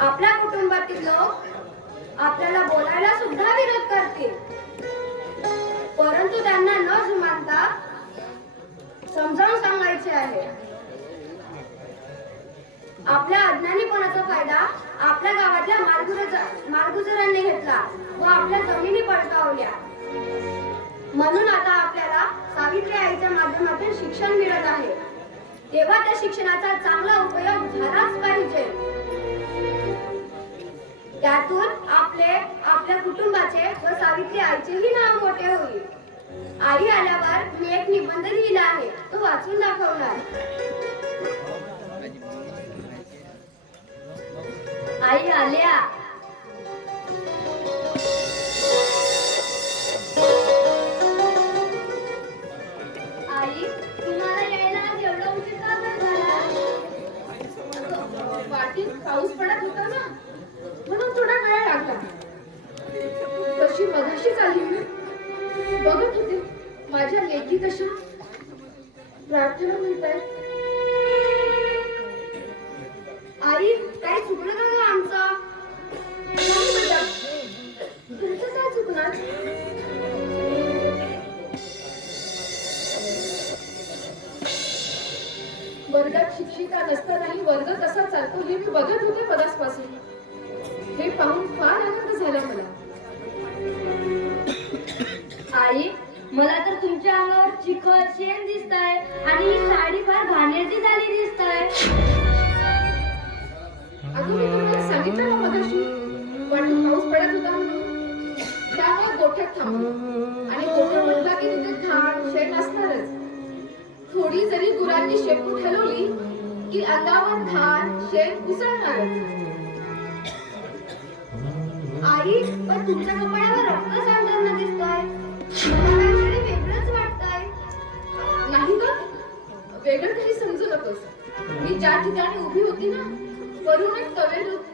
आपल्या कुटुंबातील लोक आपल्याला बोलायला सुद्धा विरोध करतील. परंतु त्यांना न जुमानता समजावून सांगायचे आहे. आपल्या अज्ञानीपणाचा फायदा? आपल्या गावातल्या मार्गुजरांनी घेतला व आपल्या जमिनी पडकावल्या. म्हणून आता आपल्याला सावित्री आईच्या माध्यमातून शिक्षण मिळत आहे. तेव्हा त्या शिक्षणाचा चांगला उपयोग झालाच पाहिजे. त्यातून आपले आपल्या कुटुंबाचे व सावित्री आईचेही नाव मोठे होईल. आई आल्यावर मी एक निबंध लिहिला आहे. तो वाचून दाखवणार. आई आल्या. आई तुम्हाला पाऊस पडत होता ना? म्हणून थोडा वेळ लागला कशी मगाशीच आली बघत होते. माझ्या लेखी कशा प्रार्थना म्हणताय. आई काय चुकलं का आमचं? नाही तुमचं काय चुकणार? वर्गात शिक्षिका नसतानाही वर्ग कसा चालतो हे मी बघत होते पदासपासून हे पाहून फार आनंद झाला मला. आई मला तर तुमच्या अंगावर चिखल शेण दिसत आहे आणि ही साडी फार घाणेरडी झाली दिसत आहे अगं मी तुम्हाला सांगितलं ना मगाशी पण पाऊस पडत होता म्हणून. त्यामुळे गोठ्यात थांबलो. आणि गोठ्यात म्हटला की तिथे घाण शेण असणारच. थोडी जरी गुरांनी शेपूट हलवली की अंगावर घाण शेण घुसळणारच आई पण तुमच्या कपड्यावर रक्त सांडताना दिसतोय. आहे वेगळंच वाटतंय नाही का वेगळं काही समजू नकोस. मी ज्या ठिकाणी उभी होती ना वरून एक तवेल होती.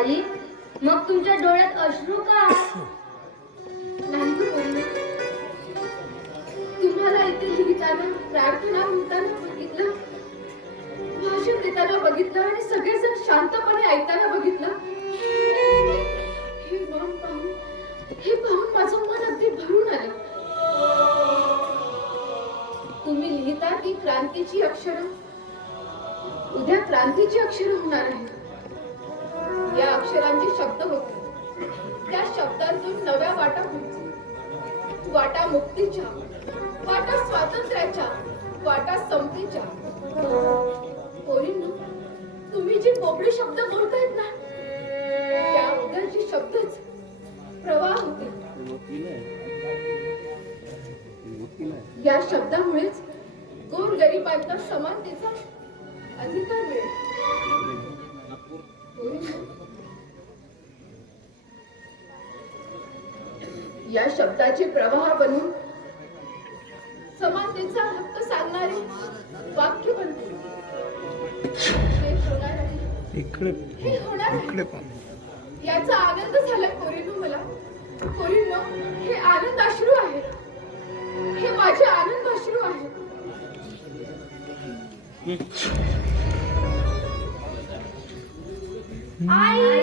आई मग तुमच्या डोळ्यात अश्रू का? तुम्हाला इथे लिहिताना प्रार्थना म्हणताना बघितलं? भाषण देताना बघितलं आणि सगळेजण शांतपणे ऐकताना बघितलं? हे मन पाहून हे पाहून माझं मन अगदी भरून आलं. तुम्ही लिहिता की क्रांतीची अक्षरं. उद्या क्रांतीची अक्षरं होणार आहे या अक्षरांचे शब्द होते. त्या शब्दांतून नव्या वाटा वाटा मुक्तीच्या वाटा स्वातंत्र्याच्या वाटा समतेच्या पोरींनो तुम्ही जे पोपळी शब्द बोलतायत ना त्या उद्याचे शब्दच प्रवाह होते. या शब्दामुळेच गोर गरिबांना समानतेचा अधिकार मिळेल. या शब्दाचे प्रवाह बनून समानतेचा हक्क सांगणारे वाक्य बनते. इकडे. इकडे याचा आनंद झालाय पोरीनो मला. पोरीनो हे आनंद अश्रू आहे. हे माझे आनंद अश्रू आहे. आई!